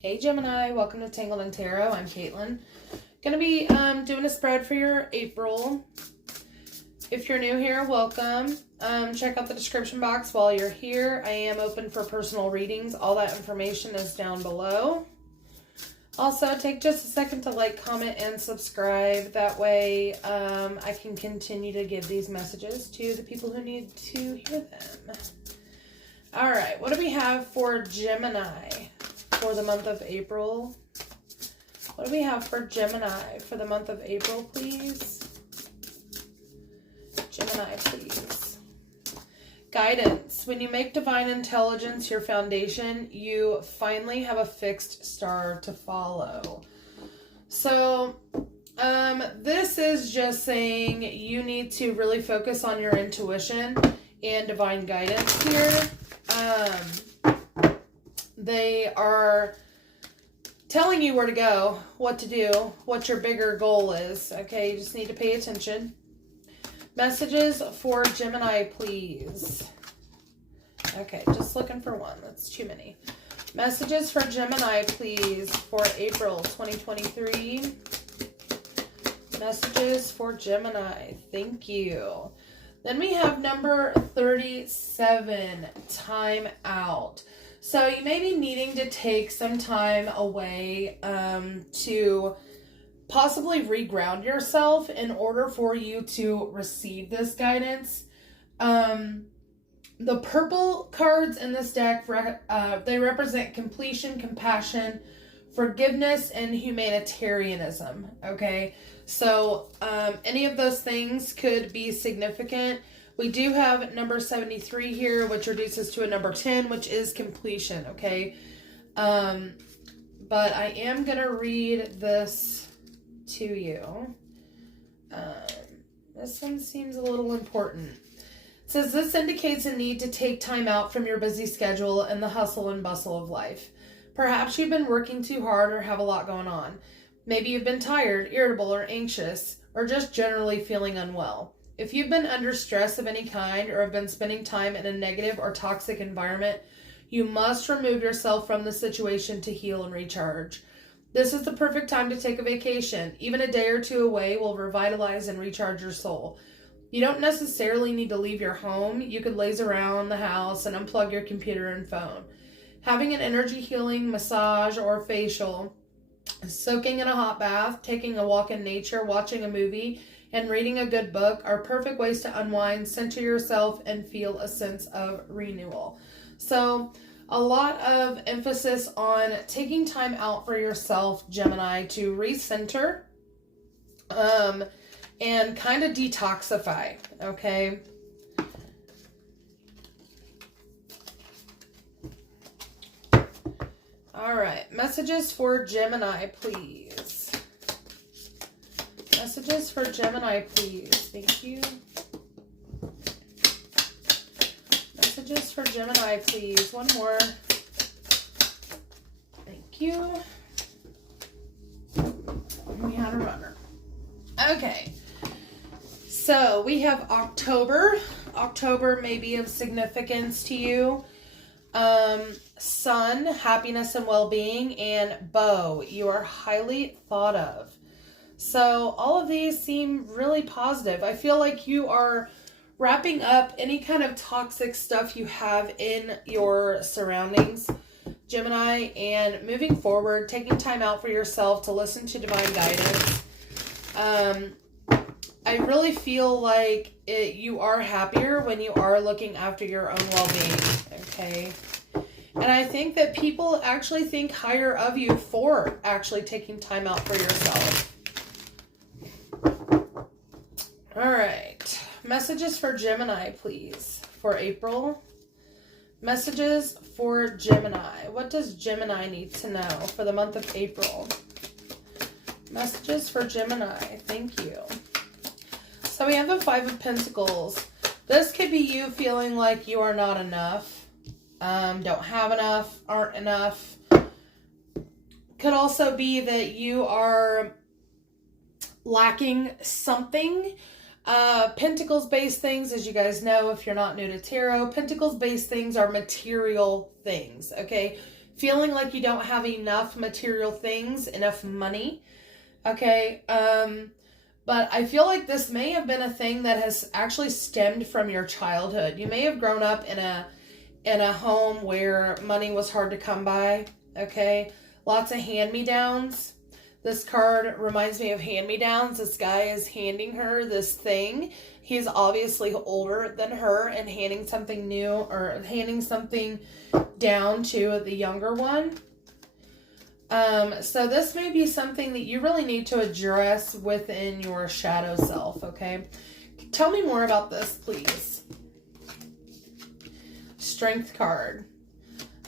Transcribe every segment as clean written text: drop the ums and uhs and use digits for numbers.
Hey Gemini, welcome to Tangled in Tarot. I'm Katelyn. Gonna be doing a spread for your April. If you're new here, welcome. Check out the description box while you're here. I am open for personal readings. All that information is down below. Also, take just a second to like, comment, and subscribe. That way I can continue to give these messages to the people who need to hear them. All right, what do we have for Gemini for the month of April? What do we have for Gemini for the month of April, please? Gemini, please. Guidance. When you make divine intelligence your foundation, you finally have a fixed star to follow. So, this is just saying you need to really focus on your intuition and divine guidance here. They are telling you where to go, what to do, what your bigger goal is. Okay, you just need to pay attention. Messages for Gemini, please. Okay, just looking for one. That's too many. Messages for Gemini, please, for April 2023. Messages for Gemini. Thank you. Then we have number 37, time out. So you may be needing to take some time away to possibly reground yourself in order for you to receive this guidance. The purple cards in this deck, they represent completion, compassion, forgiveness, and humanitarianism, okay? So any of those things could be significant. We do have number 73 here, which reduces to a number 10, which is completion, okay? But I am going to read this to you. This one seems a little important. It says, this indicates a need to take time out from your busy schedule and the hustle and bustle of life. Perhaps you've been working too hard or have a lot going on. Maybe you've been tired, irritable, or anxious, or just generally feeling unwell. If you've been under stress of any kind or have been spending time in a negative or toxic environment, you must remove yourself from the situation to heal and recharge. This is the perfect time to take a vacation. Even a day or two away will revitalize and recharge your soul. You don't necessarily need to leave your home. You could laze around the house and unplug your computer and phone. Having an energy healing massage or facial, soaking in a hot bath, taking a walk in nature, watching a movie, and reading a good book are perfect ways to unwind, center yourself, and feel a sense of renewal. So a lot of emphasis on taking time out for yourself, Gemini, to recenter and kind of detoxify, okay? All right, messages for Gemini, please. Messages for Gemini, please. Thank you. Messages for Gemini, please. One more. Thank you. We had a runner. Okay. So we have October. October may be of significance to you. Sun, happiness and well-being, and Bow, you are highly thought of. So all of these seem really positive. I feel like you are wrapping up any kind of toxic stuff you have in your surroundings, Gemini, and moving forward, taking time out for yourself to listen to divine guidance. I really feel like you are happier when you are looking after your own well-being, okay? And I think that people actually think higher of you for actually taking time out for yourself. All right. Messages for Gemini, please, for April. Messages for Gemini. What does Gemini need to know for the month of April? Messages for Gemini. Thank you. So we have the Five of Pentacles. This could be you feeling like you are not enough, don't have enough, aren't enough. Could also be that you are lacking something. Pentacles-based things, as you guys know, if you're not new to tarot, Pentacles-based things are material things, okay? feeling like you don't have enough material things, enough money. Okay. But I feel like this may have been a thing that has actually stemmed from your childhood. You may have grown up in a home where money was hard to come by. Okay. Lots of hand-me-downs. This card reminds me of hand-me-downs. This guy is handing her this thing. He's obviously older than her and handing something new or handing something down to the younger one. So this may be something that you really need to address within your shadow self, okay? Tell me more about this, please. Strength card.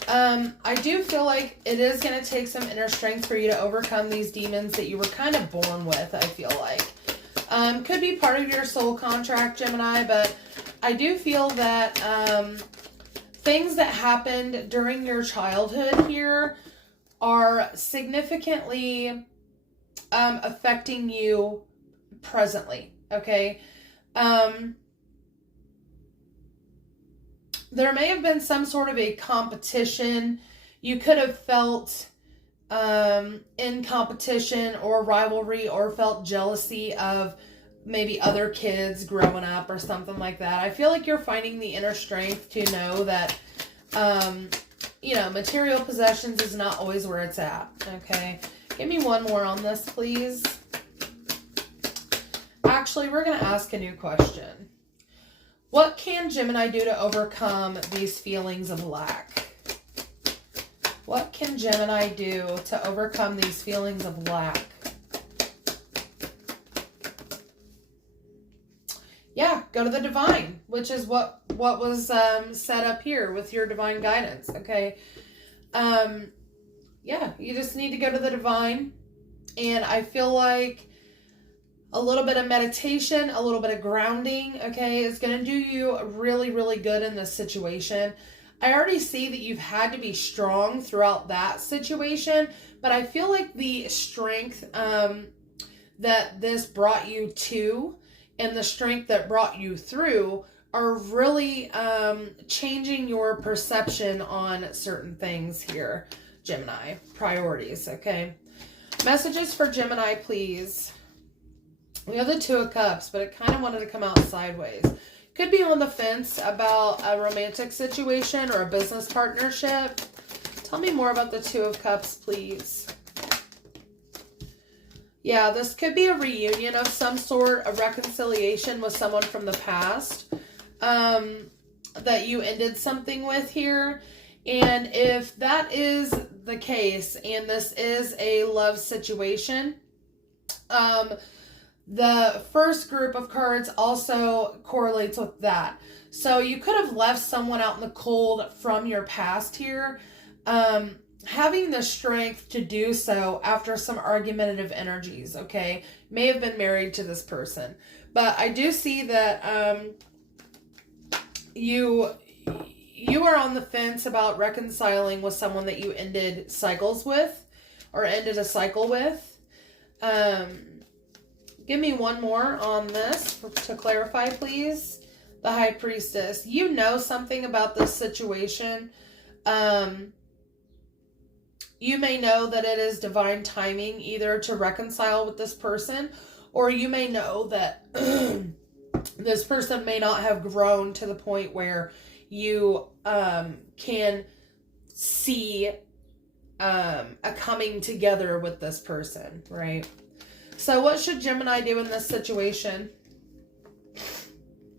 I do feel like it is going to take some inner strength for you to overcome these demons that you were kind of born with, I feel like. Could be part of your soul contract, Gemini, but I do feel that things that happened during your childhood here are significantly affecting you presently, okay? There may have been some sort of a competition. You could have felt in competition or rivalry or felt jealousy of maybe other kids growing up or something like that. I feel like you're finding the inner strength to know that you know, material possessions is not always where it's at, okay? Give me one more on this, please. Actually, we're going to ask a new question. What can Gemini do to overcome these feelings of lack? What can Gemini do to overcome these feelings of lack? Yeah, go to the divine, which is what was set up here with your divine guidance, okay? Yeah, you just need to go to the divine, and I feel like a little bit of meditation, a little bit of grounding, okay, is going to do you really, really good in this situation. I already see that you've had to be strong throughout that situation, but I feel like the strength that this brought you to and the strength that brought you through are really changing your perception on certain things here, Gemini. Priorities, okay? Messages for Gemini, please. We have the Two of Cups, but it kind of wanted to come out sideways. Could be on the fence about a romantic situation or a business partnership. Tell me more about the Two of Cups, please. Yeah, this could be a reunion of some sort, a reconciliation with someone from the past that you ended something with here. And if that is the case, and this is a love situation, the first group of cards also correlates with that. So you could have left someone out in the cold from your past here. Having the strength to do so after some argumentative energies, okay? May have been married to this person. But I do see that you are on the fence about reconciling with someone that you ended cycles with or ended a cycle with. Give me one more on this to clarify, please. The High Priestess. You know something about this situation. You may know that it is divine timing either to reconcile with this person, or you may know that this person may not have grown to the point where you can see a coming together with this person, right? So what should Gemini do in this situation?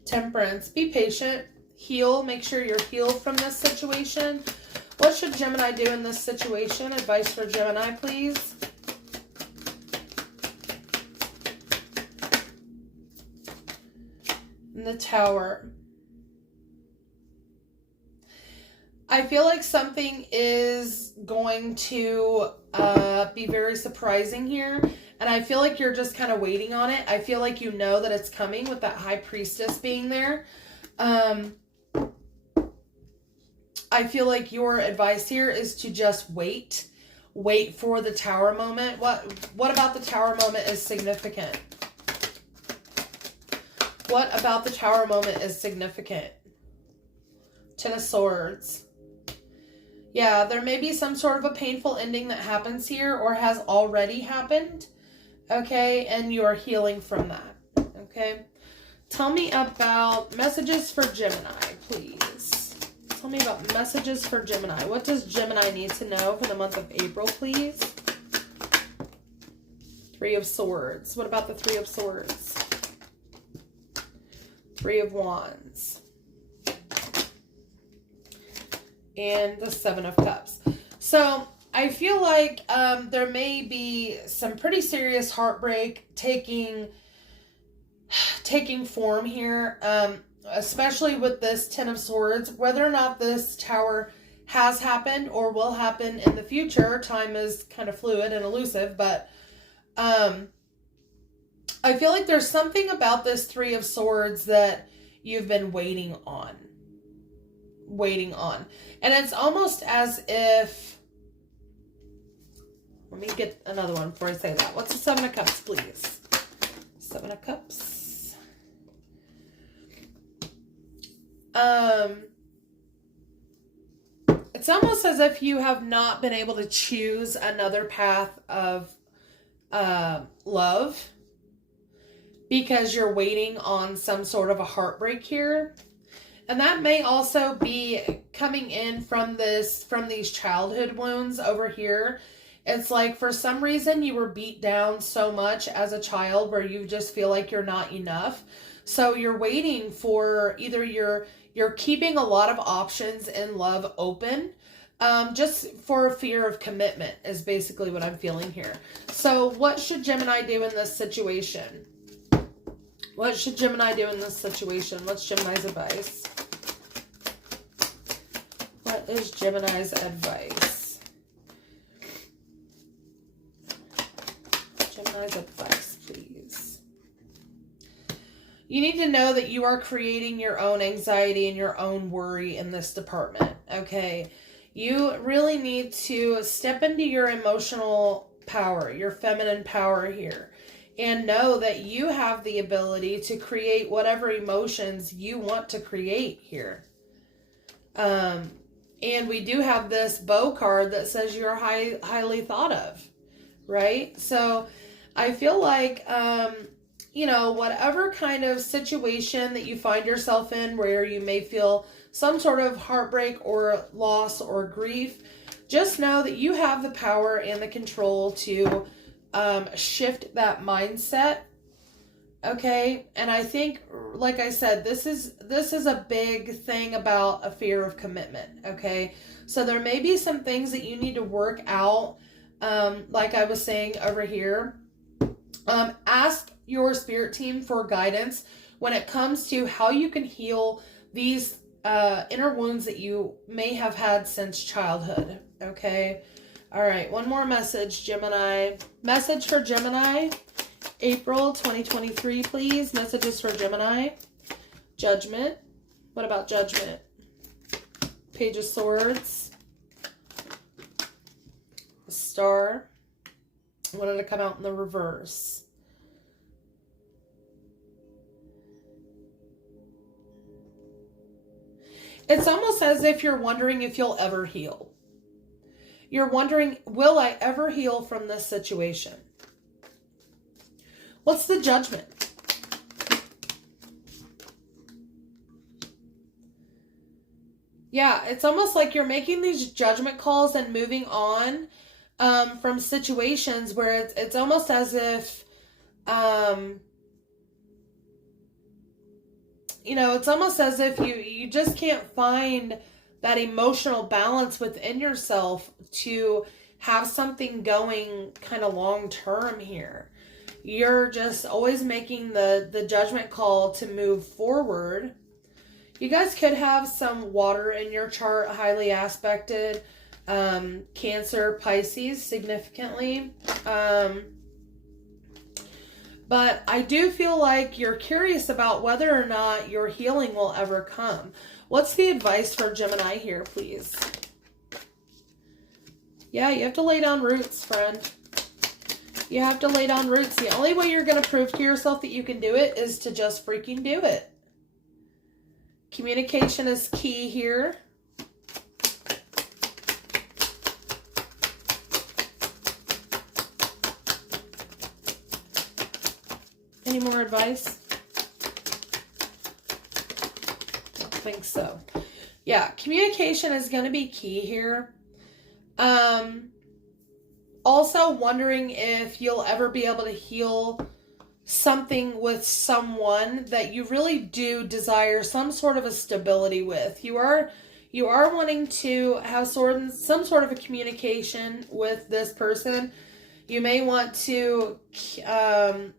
Temperance. Be patient. Heal. Make sure you're healed from this situation. What should Gemini do in this situation? Advice for Gemini, please. And the Tower. I feel like something is going to be very surprising here. And I feel like you're just kind of waiting on it. I feel like you know that it's coming with that High Priestess being there. I feel like your advice here is to just wait. Wait for the Tower moment. What about the Tower moment is significant? What about the Tower moment is significant? Ten of Swords. Yeah, there may be some sort of a painful ending that happens here or has already happened. Okay, and you're healing from that. Okay. Tell me about messages for Gemini, please. Tell me about messages for Gemini. What does Gemini need to know for the month of April, please? Three of Swords. What about the Three of Swords? Three of Wands. And the Seven of Cups. So I feel like there may be some pretty serious heartbreak taking form here, especially with this Ten of Swords. Whether or not this Tower has happened or will happen in the future, time is kind of fluid and elusive, but I feel like there's something about this Three of Swords that you've been waiting on. And it's almost as if, let me get another one before I say that. What's the Seven of Cups, please? Seven of Cups. It's almost as if you have not been able to choose another path of love because you're waiting on some sort of a heartbreak here. And that may also be coming in from these childhood wounds over here. It's like for some reason you were beat down so much as a child where you just feel like you're not enough. So you're waiting for either you're keeping a lot of options in love open, just for a fear of commitment is basically what I'm feeling here. So what should Gemini do in this situation? What should Gemini do in this situation? What's Gemini's advice? What is Gemini's advice? Gemini's advice, please. You need to know that you are creating your own anxiety and your own worry in this department, okay? You really need to step into your emotional power, your feminine power here, and know that you have the ability to create whatever emotions you want to create here. And we do have this Beau card that says you're highly thought of, right? So I feel like, you know, whatever kind of situation that you find yourself in where you may feel some sort of heartbreak or loss or grief, just know that you have the power and the control to shift that mindset. Okay. And I think, like I said, this is a big thing about a fear of commitment. Okay. So there may be some things that you need to work out. Like I was saying over here, ask your spirit team for guidance when it comes to how you can heal these inner wounds that you may have had since childhood. Okay. All right. One more message, Gemini. Message for Gemini. April 2023, please. Messages for Gemini. Judgment. What about Judgment? Page of Swords. A Star. What did it come out in the reverse? It's almost as if you're wondering if you'll ever heal. You're wondering, will I ever heal from this situation? What's the Judgment? Yeah, it's almost like you're making these judgment calls and moving on from situations where it's almost as if, you know, it's almost as if you just can't find that emotional balance within yourself to have something going kind of long term here. You're just always making the judgment call to move forward. You guys could have some water in your chart, highly aspected, Cancer, Pisces, significantly. But I do feel like you're curious about whether or not your healing will ever come. What's the advice for Gemini here, please? Yeah, you have to lay down roots, friend. You have to lay down roots. The only way you're going to prove to yourself that you can do it is to just freaking do it. Communication is key here. Any more advice? I don't think so. Yeah, communication is going to be key here. Also wondering if you'll ever be able to heal something with someone that you really do desire some sort of a stability with. You are wanting to have some sort of a communication with this person. You may want to,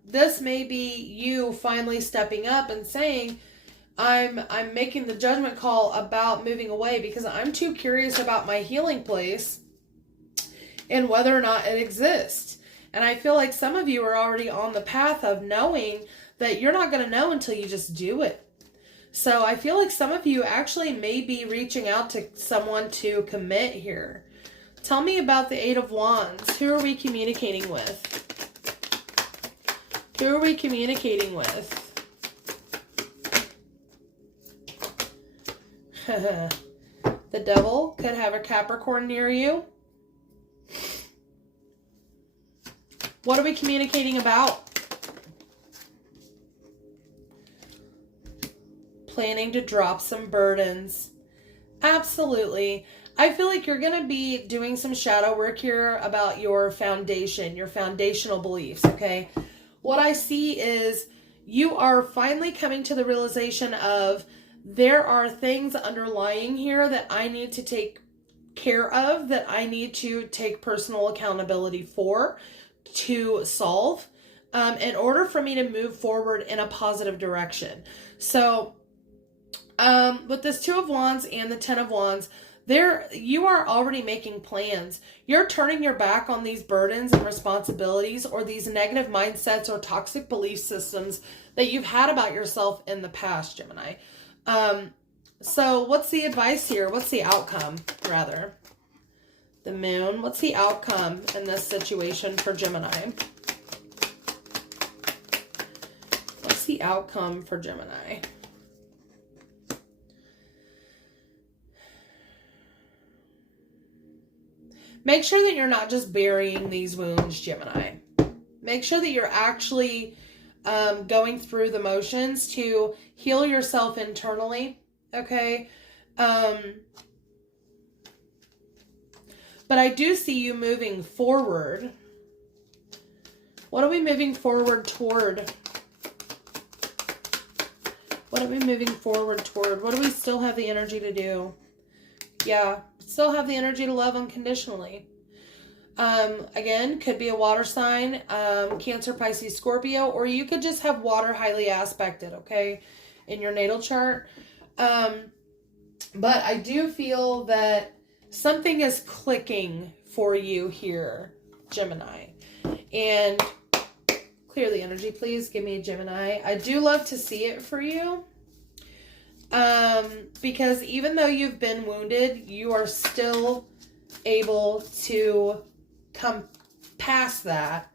this may be you finally stepping up and saying, I'm making the judgment call about moving away because I'm too curious about my healing place and whether or not it exists. And I feel like some of you are already on the path of knowing that you're not going to know until you just do it. So I feel like some of you actually may be reaching out to someone to commit here. Tell me about the Eight of Wands. Who are we communicating with? Who are we communicating with? The Devil could have a Capricorn near you. What are we communicating about? Planning to drop some burdens. Absolutely. I feel like you're going to be doing some shadow work here about your foundation, your foundational beliefs, okay? What I see is you are finally coming to the realization of there are things underlying here that I need to take care of, that I need to take personal accountability for, to solve, in order for me to move forward in a positive direction. So, with this Two of Wands and the Ten of Wands, you are already making plans. You're turning your back on these burdens and responsibilities or these negative mindsets or toxic belief systems that you've had about yourself in the past, Gemini. So what's the advice here? What's the outcome, rather? The Moon. What's the outcome in this situation for Gemini? What's the outcome for Gemini? Make sure that you're not just burying these wounds, Gemini. Make sure that you're actually going through the motions to heal yourself internally, okay? But I do see you moving forward. What are we moving forward toward? What are we moving forward toward? What do we still have the energy to do? Yeah, still have the energy to love unconditionally. Again, could be a water sign, Cancer, Pisces, Scorpio, or you could just have water highly aspected, okay, in your natal chart. But I do feel that something is clicking for you here, Gemini. And clear the energy, please. Give me a Gemini. I do love to see it for you. Because even though you've been wounded, you are still able to come past that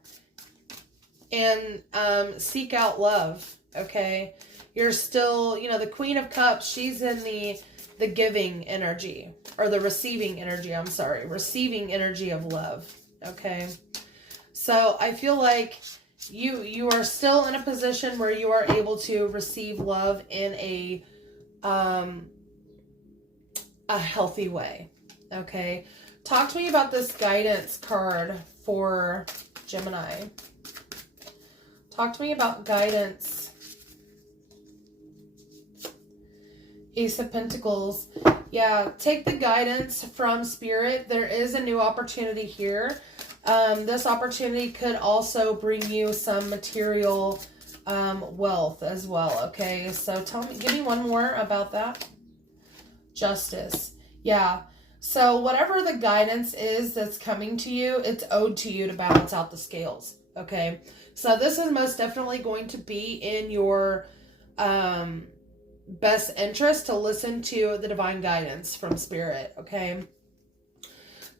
and seek out love, okay? You're still, the Queen of Cups, she's in the giving energy, or the receiving energy, receiving energy of love, okay? So I feel like you are still in a position where you are able to receive love in a healthy way, okay? Talk to me about this guidance card for Gemini. Talk to me about guidance. Ace of Pentacles. Yeah, take the guidance from Spirit. There is a new opportunity here. This opportunity could also bring you some material wealth as well, okay? So give me one more about that. Justice. Yeah. So whatever the guidance is that's coming to you, it's owed to you to balance out the scales, okay? So this is most definitely going to be in your best interest to listen to the divine guidance from Spirit, okay?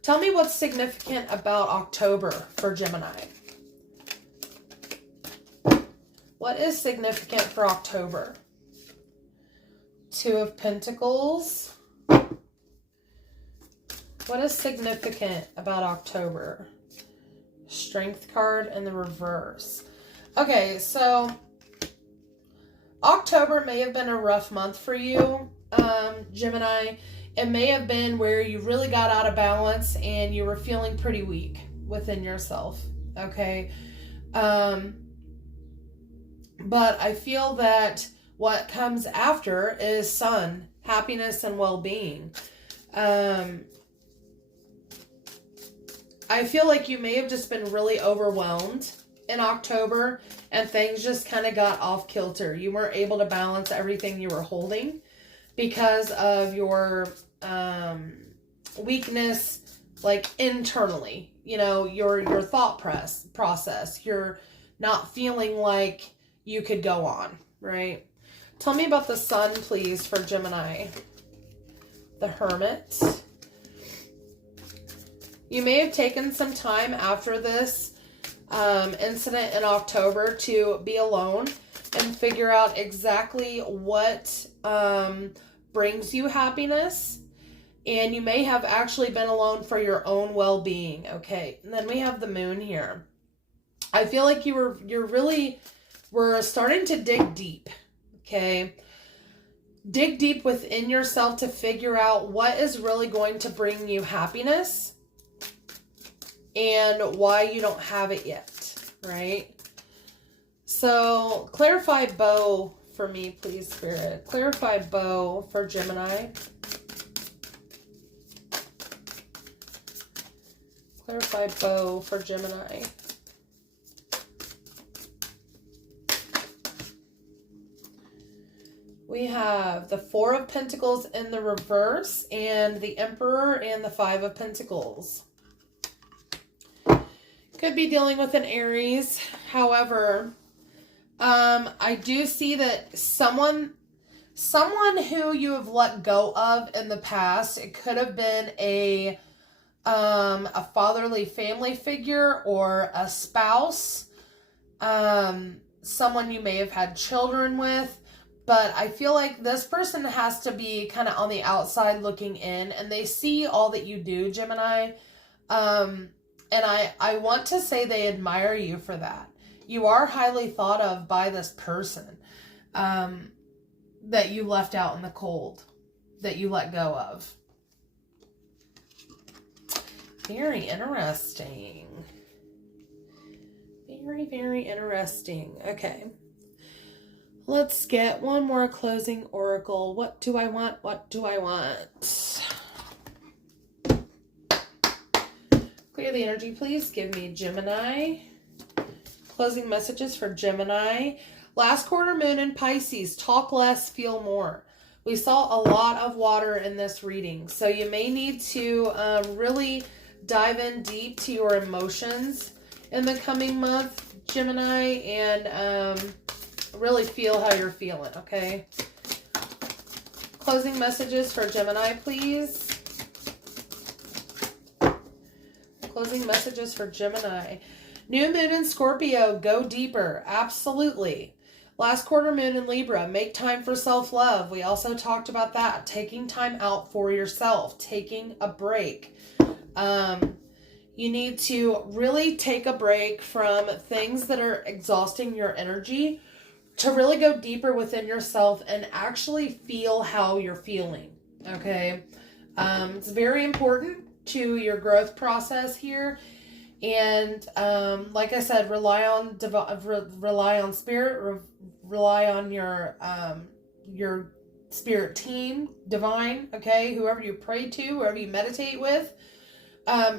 Tell me what's significant about October for Gemini. What is significant for October? Two of Pentacles. What is significant about October? Strength card in the reverse. Okay, so October may have been a rough month for you, Gemini. It may have been where you really got out of balance and you were feeling pretty weak within yourself, okay? But I feel that what comes after is sun, happiness, and well-being. I feel like you may have just been really overwhelmed in October and things just kind of got off kilter. You weren't able to balance everything you were holding because of your weakness, like internally, you know, your thought process. You're not feeling like you could go on, right? Tell me about the sun, please, for Gemini. The Hermit. You may have taken some time after this incident in October to be alone and figure out exactly what brings you happiness. And you may have actually been alone for your own well-being. Okay, and then we have the Moon here. I feel like we're starting to dig deep. Okay, dig deep within yourself to figure out what is really going to bring you happiness and why you don't have it yet, right? So clarify bow for me, please, Spirit. Clarify bow for Gemini. Clarify bow for Gemini. We have the Four of Pentacles in the reverse and the Emperor and the Five of Pentacles. Could be dealing with an Aries. However, I do see that someone who you have let go of in the past, it could have been a fatherly family figure or a spouse, someone you may have had children with. But I feel like this person has to be kind of on the outside looking in, and they see all that you do, Gemini. And I want to say they admire you for that. You are highly thought of by this person that you left out in the cold, that you let go of. Very interesting. Very, very interesting. Okay. Let's get one more closing oracle. What do I want? What do I want? Clear the energy, please. Give me Gemini. Closing messages for Gemini. Last quarter moon in Pisces. Talk less, feel more. We saw a lot of water in this reading. So you may need to really dive in deep to your emotions in the coming month, Gemini, and really feel how you're feeling, okay? Closing messages for Gemini, please. Closing messages for Gemini. New moon in Scorpio, go deeper. Absolutely. Last quarter moon in Libra, make time for self-love. We also talked about that. Taking time out for yourself. Taking a break. You need to really take a break from things that are exhausting your energy to really go deeper within yourself and actually feel how you're feeling, okay? It's very important to your growth process here. And like I said, rely on spirit, rely on your spirit team, divine, okay? Whoever you pray to, whoever you meditate with,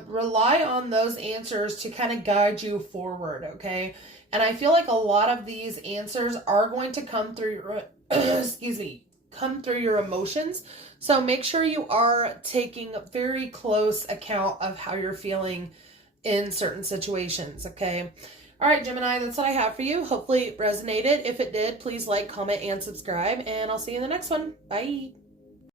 rely on those answers to kind of guide you forward, okay? And I feel like a lot of these answers are going to come through your, come through your emotions. So make sure you are taking very close account of how you're feeling in certain situations, okay? All right, Gemini, that's what I have for you. Hopefully it resonated. If it did, please like, comment, and subscribe, and I'll see you in the next one. Bye.